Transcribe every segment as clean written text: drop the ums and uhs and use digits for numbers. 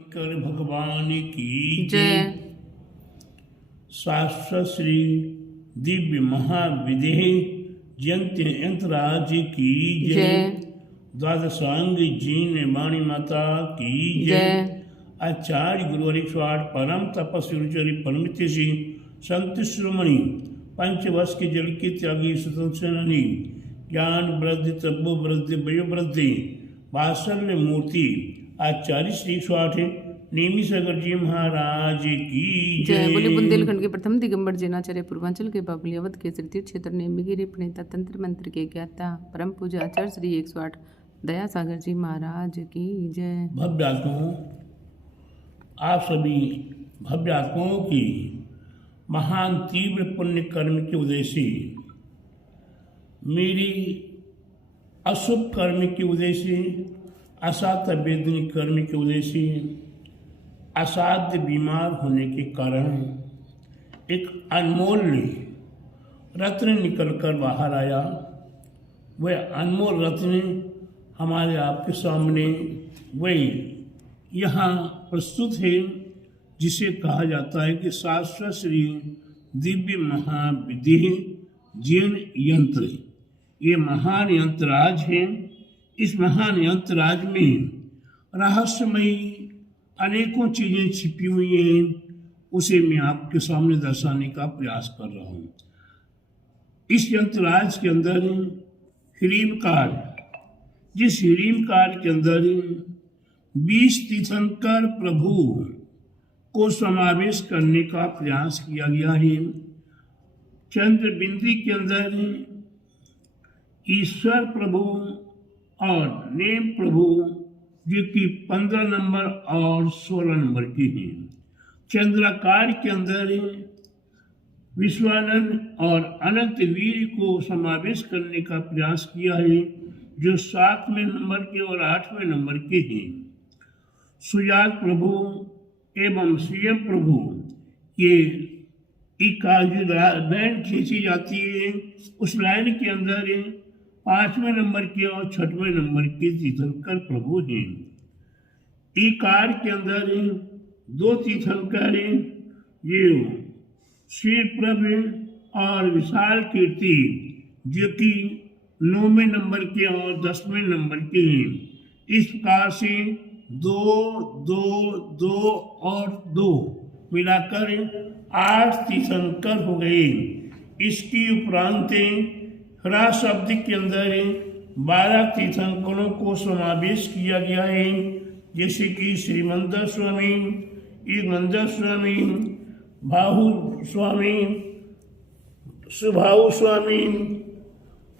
शंकर भगवान की जय। शाश्वत श्री दिव्य महाविदेह जयंती यंत्रराज की जय। द्वादशांग जीन वाणी माता की जय। आचार्य गुरुवर 108 परम तपस्वी रुचि परमिति संत श्रोमणि पंचवर्ष के जल के त्यागी स्वतंत्र ज्ञान वृद्धि तपो वृद्धि वयो वृद्धि वात्सल्य मूर्ति आचार्य श्री 108 नेमी सागर जी महाराज की जय। बोले बुंदेलखंड के प्रथम दिगंबर जैनाचार्य पूर्वांचल के बाबली अवध के तीर्थ क्षेत्र नेमीगिरी प्रणेता तंत्र मंत्र के ज्ञाता परम पूज्य आचार्य श्री 108 दया सागर जी महाराज की जय। भव्य आत्माओं, आप सभी भव्य आत्माओं की महान तीव्र पुण्य कर्म के उदय से मेरी अशुभ कर्म के उदय से असाध्य वेदनी कर्म के उदय से असाध्य बीमार होने के कारण एक अनमोल रत्न निकल कर बाहर आया। वह अनमोल रत्न हमारे आपके सामने वही यहाँ प्रस्तुत है, जिसे कहा जाता है कि शाश्वत श्री दिव्य महाविदेह जैन यंत्र। ये महान यंत्रराज है। इस महान यंत्रराज में रहस्यमयी अनेकों चीज़ें छिपी हुई हैं, उसे मैं आपके सामने दर्शाने का प्रयास कर रहा हूँ। इस यंत्रराज के अंदर ह्रीमकार, जिस ह्रीमकार के अंदर 20 तीर्थंकर प्रभु को समावेश करने का प्रयास किया गया है। चंद्र बिंदी के अंदर ईश्वर प्रभु और नेम प्रभु जो कि 15 नंबर और 16 नंबर के हैं। चंद्राकार के अंदर विश्वानंद और अनंत वीर को समावेश करने का प्रयास किया है, जो 7वें नंबर के और 8वें नंबर के हैं। सुजात प्रभु एवं सीएम प्रभु, ये का जो लाइन खींची जाती है, उस लाइन के अंदर 5वें नंबर के और 6वें नंबर के तीर्थंकर प्रभु हैं। ईकार के अंदर 2 तीर्थंकर हैं, ये श्री प्रभु और विशाल कीर्ति, जो कि 9वें नंबर के और 10वें नंबर के हैं। इस प्रकार से 2, 2, 2 और 2 मिलाकर 8 तीर्थंकर हो गए। इसकी उपरांत ह्रा शब्द के अंदर 12 तीर्थंकरों को समावेश किया गया है, जैसे कि श्रीमंदर स्वामी, ईगमंदर स्वामी, बाहु स्वामी, सुभाहु स्वामी,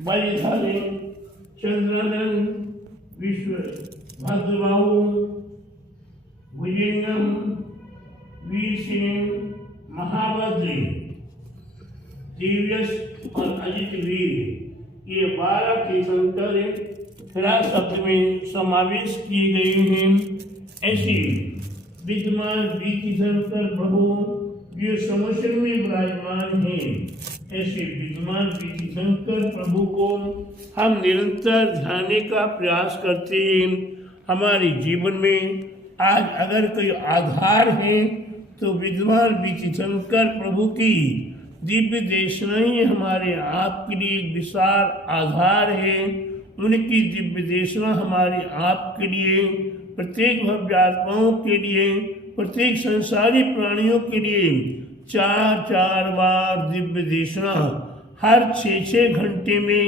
बलिधारी, चंद्रानंद, विश्व भद्रबाहु, भुजंगम, वीर सिंह, महाभद्र, दिव्यस और अजित वीर, ये 12 तीर्थंकर ह्रा शब्द में समावेश किए गए हैं। ऐसे विद्यमान 20 तीर्थंकर प्रभु जो समुद्र में विराजमान हैं, ऐसे विद्यमान 20 तीर्थंकर प्रभु को हम निरंतर ध्यान का प्रयास करते हैं। हमारे जीवन में आज अगर कोई आधार है तो विद्यमान 20 तीर्थंकर प्रभु की दिव्य देशना ही हमारे आपके लिए एक विशाल आधार है। उनकी दिव्य देशना हमारे आपके लिए, प्रत्येक भव्य आत्माओं के लिए, प्रत्येक संसारी प्राणियों के लिए 4-4 बार दिव्य देशना, हर 6-6 घंटे में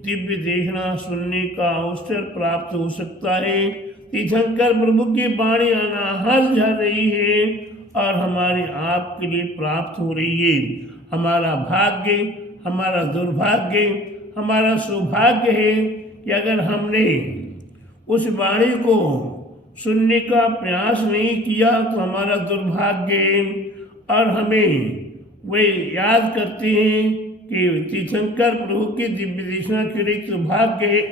दिव्य देशना सुनने का अवसर प्राप्त हो सकता है। तीर्थंकर प्रभु की वाणी आना हर जा रही है और हमारे आपके लिए प्राप्त हो रही है। हमारा भाग्य, हमारा दुर्भाग्य, हमारा सौभाग्य है कि अगर हमने उस वाणी को सुनने का प्रयास नहीं किया तो हमारा दुर्भाग्य है। और हमें वे याद करते हैं कि तीर्थंकर प्रभु की दिव्य देशना के लिए सौभाग्य है,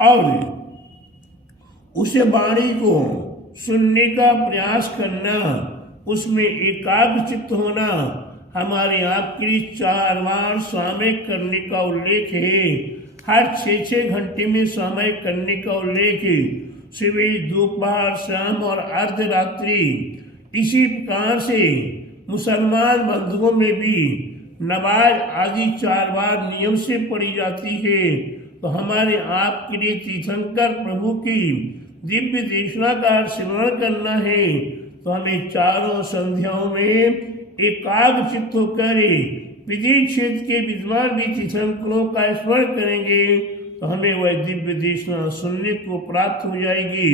और उसे वाणी को सुनने का प्रयास करना, उसमें एकाग्र चित्त होना, हमारे आपके लिए 4 बार सामयिक करने का उल्लेख है। हर 6-6 घंटे में सामयिक करने का उल्लेख है। सुबह, दोपहर, शाम और अर्धरात्रि। इसी प्रकार से मुसलमान बंधुओं में भी नमाज आदि 4 बार नियम से पढ़ी जाती है। तो हमारे आपके लिए तीर्थंकर प्रभु की दिव्य देशना का स्मरण करना है, तो हमें चारों संध्याओं में एकाग्र चित्त होकर विदेश क्षेत्र के विद्वान भी तीर्थंकरों का स्मरण करेंगे, तो हमें वह दिव्य देशना सुनने को प्राप्त हो जाएगी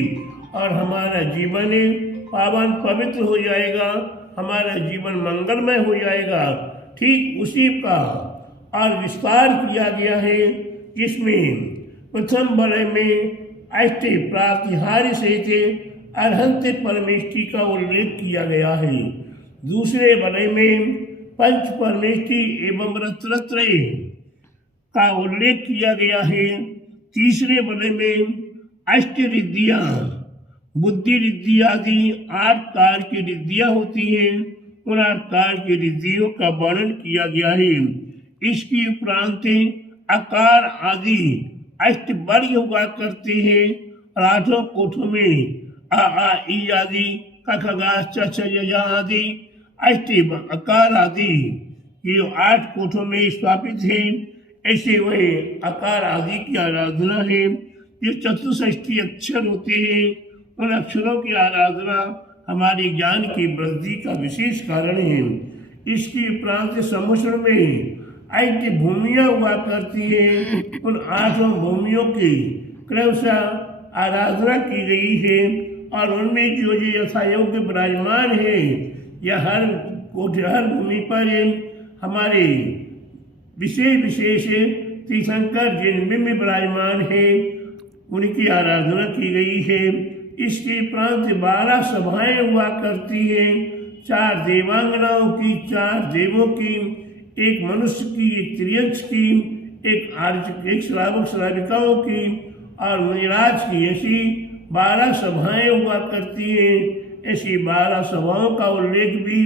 और हमारा जीवन पावन पवित्र हो जाएगा, हमारा जीवन मंगलमय हो जाएगा। ठीक उसी का और विस्तार किया गया है, जिसमें प्रथम बड़े में अष्ट प्रातिहार्य सहित अरहंत परमेष्टि का उल्लेख किया गया है। दूसरे बड़े में पंच परमेष्टि एवं रत्रत्रय का उल्लेख किया गया है। तीसरे बड़े में अष्ट रिद्धियां, बुद्धि रिद्धि आदि 8 कार की रिद्धियां होती हैं, उन 8 कार की रिद्धियों का वर्णन किया गया है। इसकी उपरांत आकार आदि अष्ट वर्ग हुआ करते हैं और 8 कोठों में आ ई आदि क ख ग च छ ज आदि अष्ट आकार आदि ये 8 कोठों में स्थापित है। ऐसे वह आकार आदि की आराधना है। ये चतुष्षष्ठी अक्षर होते हैं, उन अक्षरों की आराधना हमारे ज्ञान की वृद्धि का विशेष कारण है। इसकी उपरांत संवत्सर में 8 भूमियाँ हुआ करती हैं, उन 8 भूमियों की क्रमशः आराधना की गई है और उनमें जो यथायोग्य विराजमान है या हर भूमि पर हमारे विशेष तीर्थंकर जिनमें भी विराजमान है उनकी आराधना की गई है। इसके प्रांत 12 सभाएं हुआ करती हैं, 4 देवांगनाओं की, 4 देवों की, 1 मनुष्य की, 1 त्रियंश की, 1 श्रावक श्राविकाओं की और मुनिराज की, ऐसी 12 सभाएं हुआ करती हैं। ऐसी 12 सभाओं का उल्लेख भी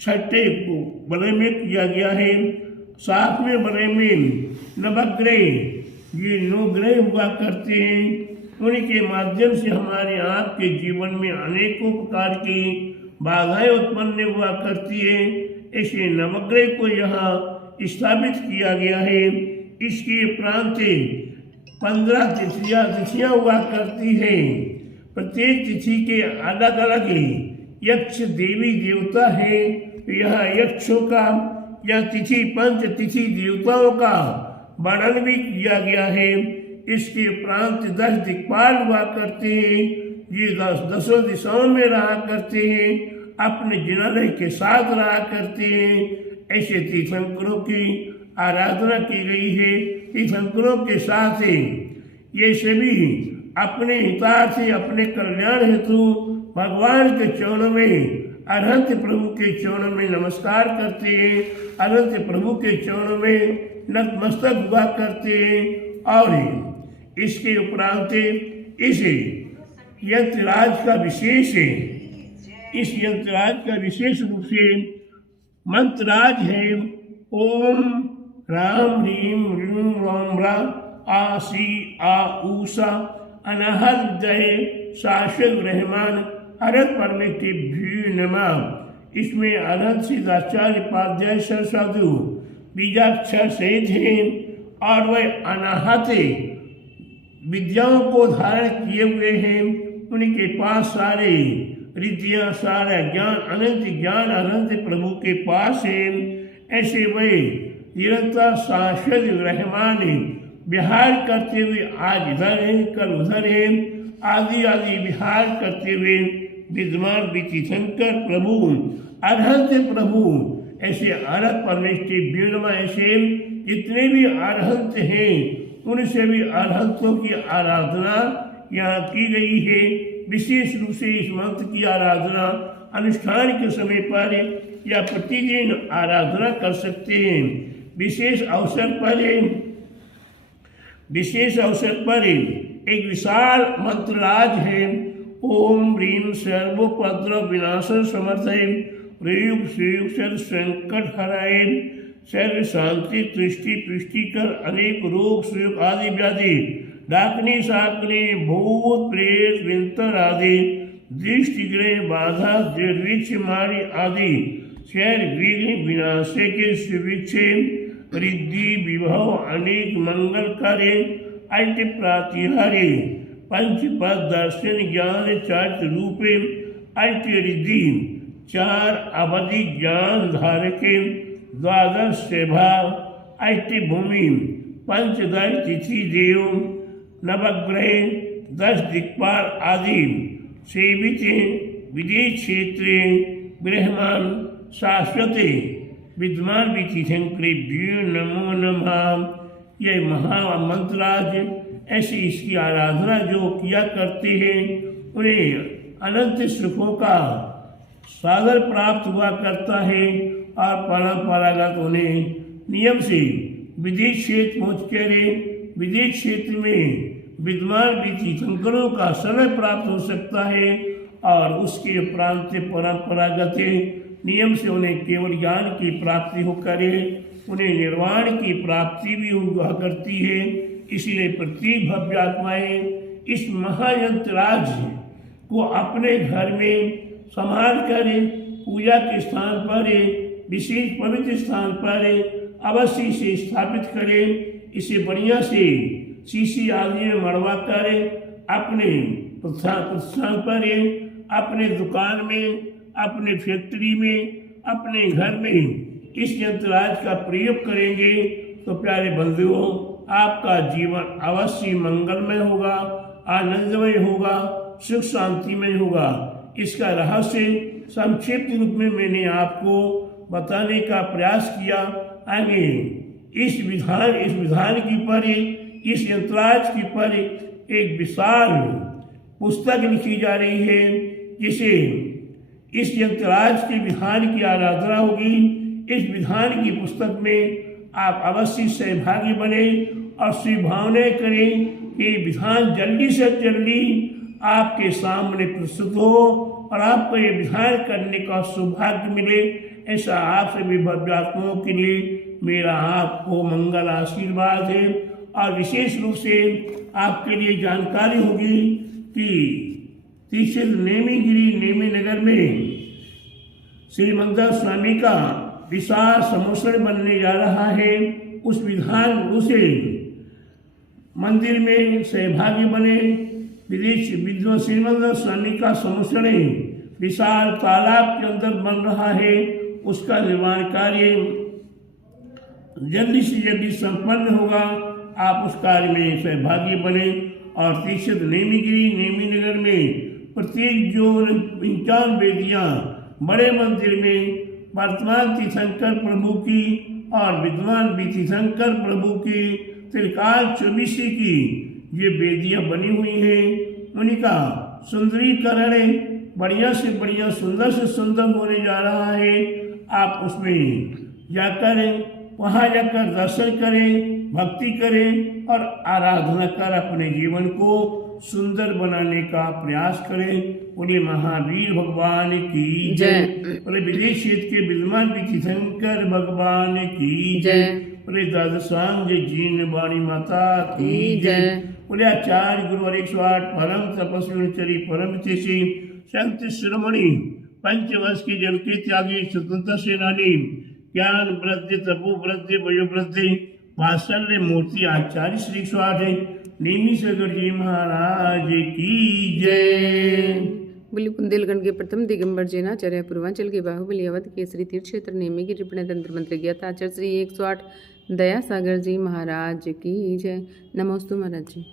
6ठे बड़े में किया गया है। 7वें बड़े में नवग्रह, ये 9 ग्रह हुआ करते हैं, उनके माध्यम से हमारे आपके जीवन में अनेकों प्रकार की बाधाएं उत्पन्न हुआ करती है। ऐसे नवग्रह को यहाँ स्थापित किया गया है। इसके उपरांत 15 तिथियां हुआ करती है। प्रत्येक तिथि के अलग अलग यक्ष देवी देवता है। यह यक्षों का या तिथि पंच तिथि देवताओं का वर्णन भी किया गया है। इसके उपरांत 10 दिक्पाल हुआ करते हैं, ये 10 दिशाओं में रहा करते हैं, अपने जिनालय के साथ रहा करते हैं। ऐसे तीर्थंकरों की आराधना की गई है। तीर्थंकरों के साथ ये सभी अपने हितार्थ से अपने कल्याण हेतु भगवान के चरणों में अनंत प्रभु के चरणों में नमस्कार करते हैं, अनंत प्रभु के चरणों में नतमस्तक हुआ करते हैं। और इसके उपरांत इस यंत्रराज का विशेष है, इस यंत्रराज का विशेष रूप से मंत्रराज है। ओम राम ह्रीम ह्रीम राम रा आ सी आ ऊषा अनाहत जय शाश्वत रहमान अरत परमेष्ठिभ्यो नमः। इसमें अरत सिद्धाचार्य उपाध्याय सरसाधु बीजाक्षर सहित हैं और वह अनाहत विद्याओं को धारण किए हुए हैं। उनके पास सारे रिद्धियाँ, सारा ज्ञान, अनंत ज्ञान अनंत प्रभु के पास है। ऐसे वे निरंतर शाश्वत रहमान विहार करते हुए आज इधर है, कल उधर है, आदि आदि विहार करते हुए विद्वान तीर्थंकर प्रभु, अरहंत प्रभु, ऐसे अरहत परमेष्ठिभ्यो नमः। ऐसे जितने भी अरहंत हैं उनसे भी अरहंतों की आराधना यहाँ की गई है। विशेष रूप से इस मंत्र की आराधना अनुष्ठान के समय पर या प्रतिदिन आराधना कर सकते हैं। विशेष अवसर पर एक विशाल मंत्रराज है। ओम ह्रीम सर्वोपद्रव विनाशन समर्थय प्रयुग श्रीयुग सर्व संकट हराय सर्व शांति तुष्टि पुष्टि कर अनेक रोग सुयोग आदि व्याधि डाकनी साकनी भूत प्रेत विंतर आदि दृष्टिग्रह बाधा दृक्ष मारी आदि शहर विघ्न विनाशे के सुविक्षे रिद्धि विभव अनेक मंगल कार्य अष्ट प्रातिहार्य पंचपद दर्शन ज्ञान चरित रूपे अष्ट रिद्धि चार अवधि ज्ञान धारके द्वादश स्वभाव अष्ट भूमि पंचदश तिथि देव नवग्रह 10 दिक्पाल आदि सेवित विदेश क्षेत्रे ब्रह्मांड शाश्वते विद्वान तीर्थंकरेभ्यो नमो नमः। यह महामंत्र आज ऐसी इसकी आराधना जो किया करते हैं उन्हें अनंत सुखों का सागर प्राप्त हुआ करता है और परंपरागत उन्हें नियम से विदेश क्षेत्र पहुँच कर विदेश क्षेत्र में विद्वान तीर्थंकरों का समय प्राप्त हो सकता है और उसके उपरांत परंपरागत नियम से उन्हें केवल ज्ञान की प्राप्ति हो करे उन्हें निर्वाण की प्राप्ति भी हुआ करती है। इसलिए प्रत्येक भव्य आत्माएं इस महायंत्रराज को अपने घर में संभाल कर पूजा के स्थान पर विशेष पवित्र स्थान पर अवश्य से स्थापित करें। इसे बढ़िया से शीशी आदि में मड़वा कर अपने प्रतिष्ठान पर अपने दुकान में अपने फैक्ट्री में अपने घर में इस यंत्रराज का प्रयोग करेंगे तो प्यारे बंधुओं आपका जीवन अवश्य मंगलमय होगा, आनंदमय होगा, सुख शांतिमय होगा। इसका रहस्य संक्षिप्त रूप में मैंने आपको बताने का प्रयास किया। आगे इस विधान की पर इस यंत्रराज की पर एक विशाल पुस्तक लिखी जा रही है जिसे इस यंत्रराज के विधान की आराधना होगी। इस विधान की पुस्तक में आप अवश्य सहभागी बने और श्रीभावनाएं करें कि विधान जल्दी से जल्दी आपके सामने प्रस्तुत हो और आपको ये विधान करने का सौभाग्य मिले। ऐसा आप सभी भव्यात्माओं के लिए मेरा आपको मंगल आशीर्वाद है। और विशेष रूप से आपके लिए जानकारी होगी कि तीसरे नेमीगिरी नेमी नगर में श्री मंगल स्वामी का विशाल समोसण बनने जा रहा है। उस विधान उसे मंदिर में सहभागी बने। विदेश विद्वान श्री मंगल स्वामी का समोसण विशाल तालाब के अंदर बन रहा है। उसका निर्माण कार्य जल्दी से जल्दी संपन्न होगा। आप उस कार्य में सहभागी बने और तीसरे नेमीगिरी नेमी नगर में प्रत्येक जो 55 वेदियाँ बड़े मंदिर में वर्तमान तीर्थंकर प्रभु की और विद्वान तीर्थंकर प्रभु की त्रिकाल 24 की ये वेदियाँ बनी हुई हैं उन्हीं का सुंदरीकरण बढ़िया से बढ़िया सुंदर से सुंदर होने जा रहा है। आप उसमें जाकर वहाँ जाकर दर्शन करें, भक्ति करें और आराधना कर अपने जीवन को सुंदर बनाने का प्रयास करें। बोले महावीर भगवान की जय। बोले विदेश क्षेत्र के विद्वान तीर्थंकर भगवान की जय। बोले द्वादशांग जीन वाणी माता की जय। बोले आचार्य गुरुवर 108 परम तपस्वी चरी परम तेजी संत शिरोमणि पंचवर्ष की जल के त्यागी स्वतंत्र सेनानी ज्ञान वृद्धि तपो वृद्धि वयो वृद्धि वात्सल्य मूर्ति आचार्य श्री 108 नेमी सागर जी महाराज की जय। बोली बुंदेलखंड के प्रथम दिगंबर जैनाचार्य पूर्वांचल के बाहुबली अवध के श्री तीर्थ क्षेत्र नेमी की टिप्पणी तंत्र मंत्र ज्ञाता आचार्य श्री 108 दया सागर जी महाराज की जय। नमोस्तु महाराज जी।